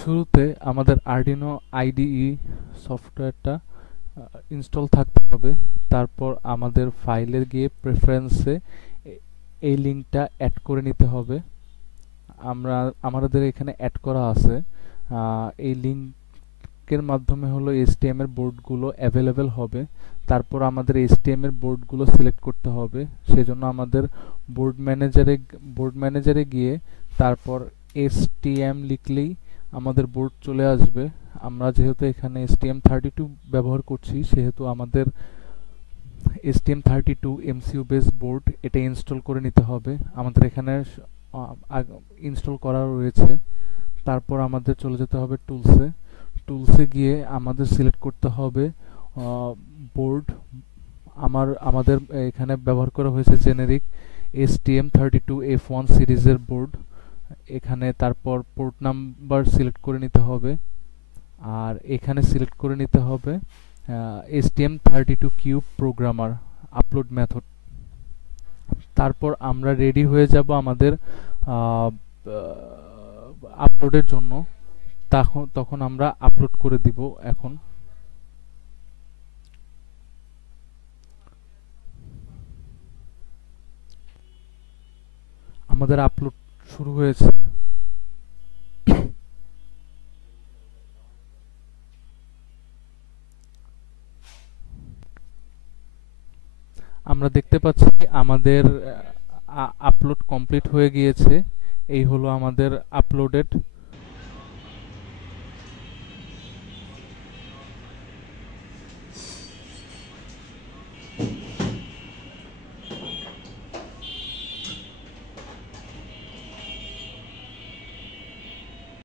শুরুতে আমাদের Arduino IDE সফটওয়্যারটা ইনস্টল থাকতে হবে। তারপর আমাদের ফাইলে গিয়ে প্রেফারেন্সে এই লিঙ্কটা অ্যাড করে নিতে হবে। আমরা আমাদের এখানে অ্যাড করা আছে। এই লিঙ্কের মাধ্যমে হলো এইচটিএম এর বোর্ডগুলো অ্যাভেলেবেল হবে। তারপর আমাদের এইচটিএম এর বোর্ডগুলো সিলেক্ট করতে হবে। সেজন্য আমাদের বোর্ড ম্যানেজারে গিয়ে তারপর এসটিএম লিখলেই আমাদের বোর্ড চলে আসবে। আমরা যেহেতু এখানে STM32 ব্যবহার করছি, সেহেতু আমাদের STM32 MCU বেস বোর্ড এটা ইনস্টল করে নিতে হবে। আমাদের এখানে ইনস্টল করা রয়েছে। তারপর আমাদের চলে যেতে হবে টুলসে গিয়ে আমাদের সিলেক্ট করতে হবে বোর্ড। আমাদের এখানে ব্যবহার করা হয়েছে জেনেরিক STM32F1 সিরিজের বোর্ড। এখানে তারপর পোর্ট নাম্বার সিলেক্ট করে নিতে হবে। আর এখানে সিলেক্ট করে নিতে হবে STM32 cube programmer upload method. তারপর আমরা রেডি হয়ে যাব আমাদের আপলোডের জন্য। তখন আমরা আপলোড করে দিব। এখন আমাদের আপলোড শুরু হয়েছে। আমরা দেখতে পাচ্ছি আমাদের আপলোড কমপ্লিট হয়ে গিয়েছে। এই হলো আমাদের আপলোডেড